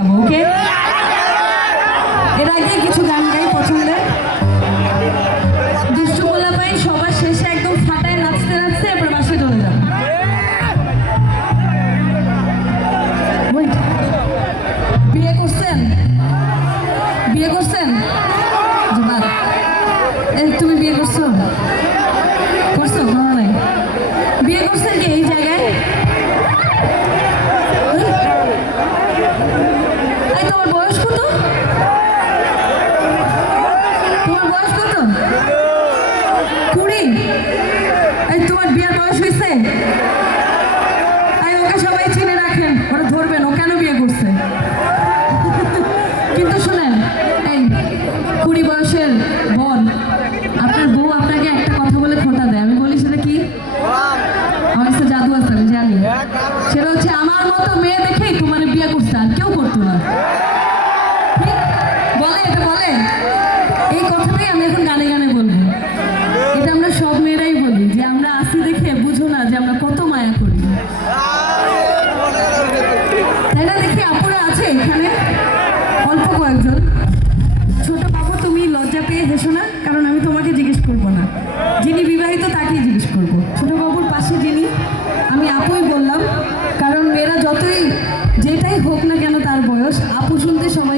ওকে, এর আগে কিছু গান গাই পছন্দের। দুষ্টু পোলাপাই সবার শেষে একদম ফাটায় নাচতে নাচতে এবার বাসে চলে যাবে। বিয়ে করছেন? বিয়ে করছেন? তুমি বিয়ে করছো? করছো? ভালো নাই। বিয়ে করছেন কি এই জায়গায়? তোমার বয়স কত? তোমার বয়স কত? 20? তোমার বিয়ের বয়স হয়েছে? ওকে সবাই চিনে রাখেন, ওরা ধরবেন ও কেন বিয়ে করছে। কিন্তু শোনেন, এই 20 বয়সের বোন, আপনার বউ আপনাকে একটা কথা বলে খোঁটা দেয়, আমি বলি সেটা কি? আমার কাছে জাদু আছে, আমি জানি। সেটা হচ্ছে আমার মতো মেয়ে দেখেই তোমার বিয়ে করছে, আর কেউ করতো না। বলে, এটা বলে। এই কথাটাই আমি এখন গানে গানে বলবো। এটা আমরা সব মেয়েরাই বলি যে আমরা আসি দেখে বুঝো না যে আমরা কত মায়া করি, তাই না? দেখি আপুরা আছে এখানে অল্প কয়েকজন। ছোট বাবু, তুমি লজ্জা পেয়ে হেসো না, কারণ আমি তোমাকে জিজ্ঞেস করবো না, যিনি বিবাহিত তাকেই জিজ্ঞেস করবো। ছোট বাবুর পাশে যিনি, আমি আপুই বললাম, কারণ মেয়েরা যতই যেটাই হোক না কেন তার বয়স, আপু শুনতে সবাই